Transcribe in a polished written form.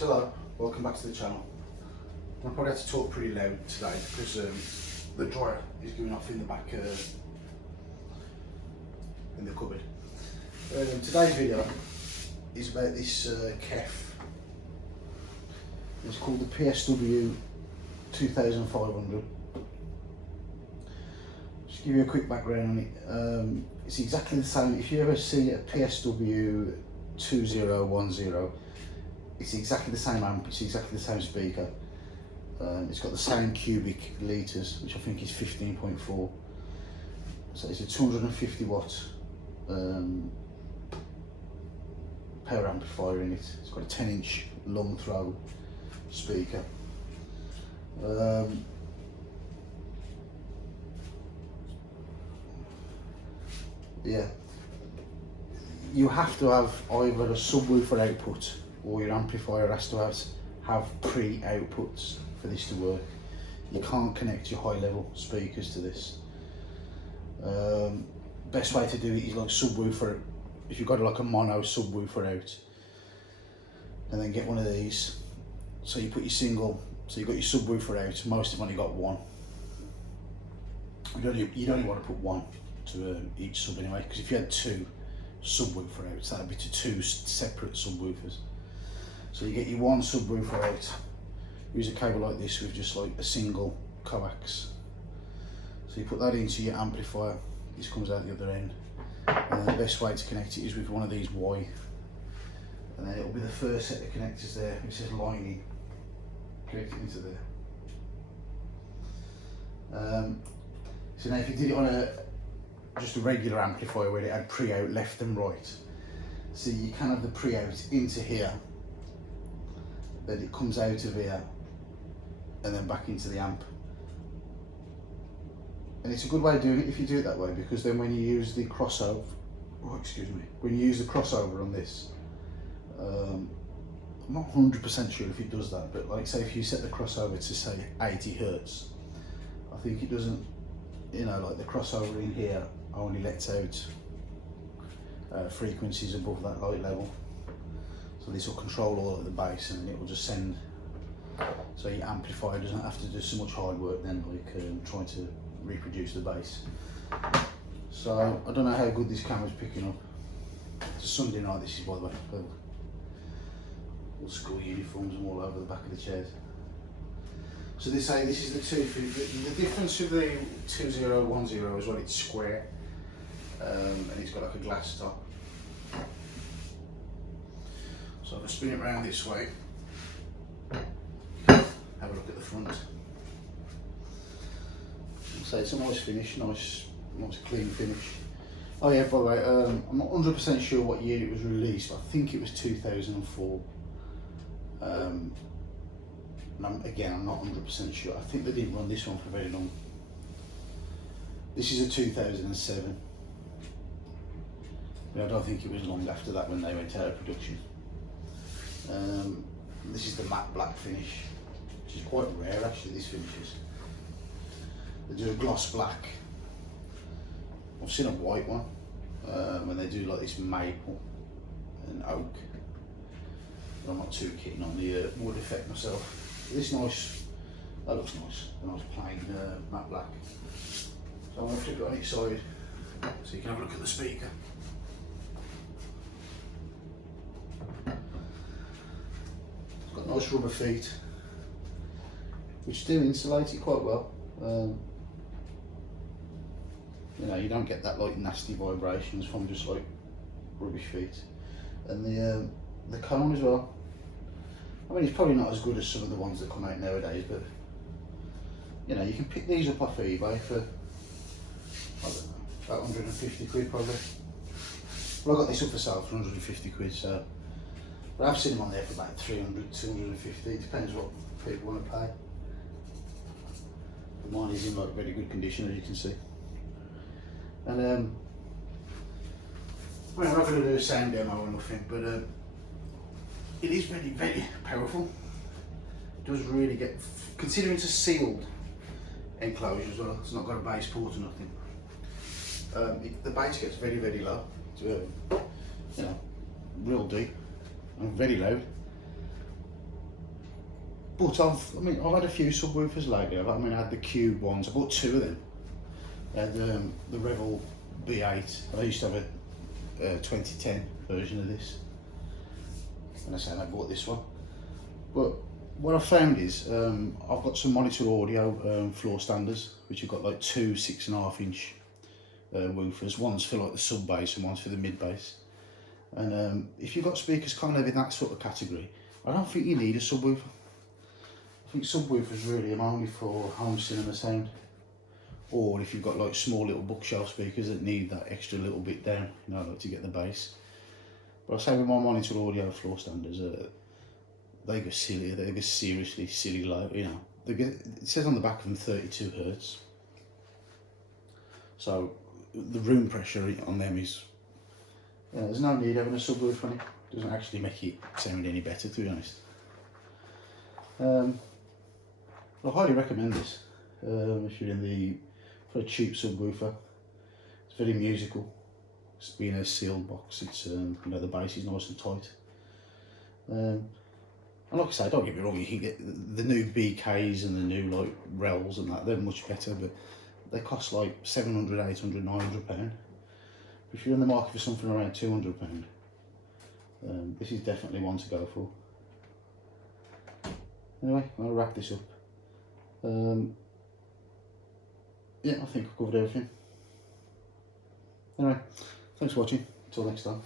hello, welcome back to the channel. I probably have to talk pretty loud today because the dryer is going off in the back in the cupboard. Today's video is about this KEF. It's called the PSW2500. Just give you a quick background on it. It's exactly the same. If you ever see a PSW2010, it's exactly the same amp, it's exactly the same speaker. It's got the same cubic litres, which I think is 15.4. So it's a 250 watt power amplifier in it. It's got a 10-inch long throw speaker. Yeah, you have to have either a subwoofer output or your amplifier has to have pre-outputs for this to work. You can't connect your high level speakers to this. Best way to do it is like subwoofer. If you've got like a mono subwoofer out, and then get one of these. So you put your single, so you've got your subwoofer out, most have only got one. You'd only want to put one to each sub anyway, because if you had two subwoofer outs, that'd be to two separate subwoofers. So you get your one subwoofer out, use a cable like this with just like a single coax. So you put that into your amplifier, this comes out the other end, and then the best way to connect it is with one of these Y, and then it'll be the first set of connectors there, which says lining, connect it into there. So now if you did it on just a regular amplifier where it had pre-out left and right, so you can have the pre-out into here, then it comes out of here and then back into the amp. And it's a good way of doing it if you do it that way, because then when you use the crossover, when you use the crossover on this, I'm not 100% sure if it does that, but like say if you set the crossover to say 80 Hertz, I think it doesn't, you know, like the crossover in here only lets out frequencies above that light level. So this will control all of the bass and it will just send, so your amplifier doesn't have to do so much hard work then, like trying to reproduce the bass. So I don't know how good this camera's picking up. It's a Sunday night, this is, by the way. All school uniforms and all over the back of the chairs. So they say this is the 250. The difference with the 2010 is well, it's square and it's got like a glass top. So if I spin it around this way, have a look at the front. So it's a nice finish, nice clean finish. Oh yeah, by the way, I'm not 100% sure what year it was released, but I think it was 2004. And I'm not 100% sure. I think they didn't run this one for very long. This is a 2007. But I don't think it was long after that when they went out of production. This is the matte black finish, which is quite rare actually, these finishes. They do a gloss black. I've seen a white one, when they do like this maple and oak. But I'm not too keen on the wood effect myself. This nice, that looks nice, a nice plain matte black. So I'm going to flip it on each side so you can have a look at the speaker. It's got nice rubber feet, which do insulate it quite well. You know, you don't get that like nasty vibrations from just like rubbish feet. And the cone as well. I mean, it's probably not as good as some of the ones that come out nowadays, but you know, you can pick these up off eBay for, I don't know, about 150 quid probably. Well, I got this up for sale for 150 quid, so, but I've seen them on there for about 300, 250, it depends what people want to pay. But mine is in like very good condition, as you can see. And well, I'm not going to do a sound demo or nothing, but it is very, very powerful. It does really get, considering it's a sealed enclosure as well, it's not got a bass port or nothing. The bass gets very, very low. It's, you know, real deep and very loud. But I've had a few subwoofers lately. I had the cube ones. I bought 2 of them. I had the Revel B8. I used to have a 2010 version of this, and I bought this one. But what I've found is I've got some monitor audio floor standers, which have got like 2 6.5-inch woofers. One's for like the sub bass and one's for the mid bass. And if you've got speakers kind of in that sort of category, I don't think you need a subwoofer. I think subwoofers really are only for home cinema sound, or if you've got like small little bookshelf speakers that need that extra little bit down, you know, like to get the bass. But I say with my monitor audio floor standards, they go silly. They go seriously silly low. You know, it says on the back of them 32 hertz. So the room pressure on them is. There's no need having a subwoofer on it. It doesn't actually make it sound any better, to be honest. I highly recommend this if you're for a cheap subwoofer. It's very musical. It's being a sealed box. It's you know, the bass is nice and tight. And like I say, don't get me wrong, you can get the new BKs and the new like Rels and that. They're much better, but they cost like 700, 800, 900 pound. If you're in the market for something around 200 pound, this is definitely one to go for. Anyway, I'll wrap this up. Yeah, I think I've covered everything. Anyway, thanks for watching. Until next time.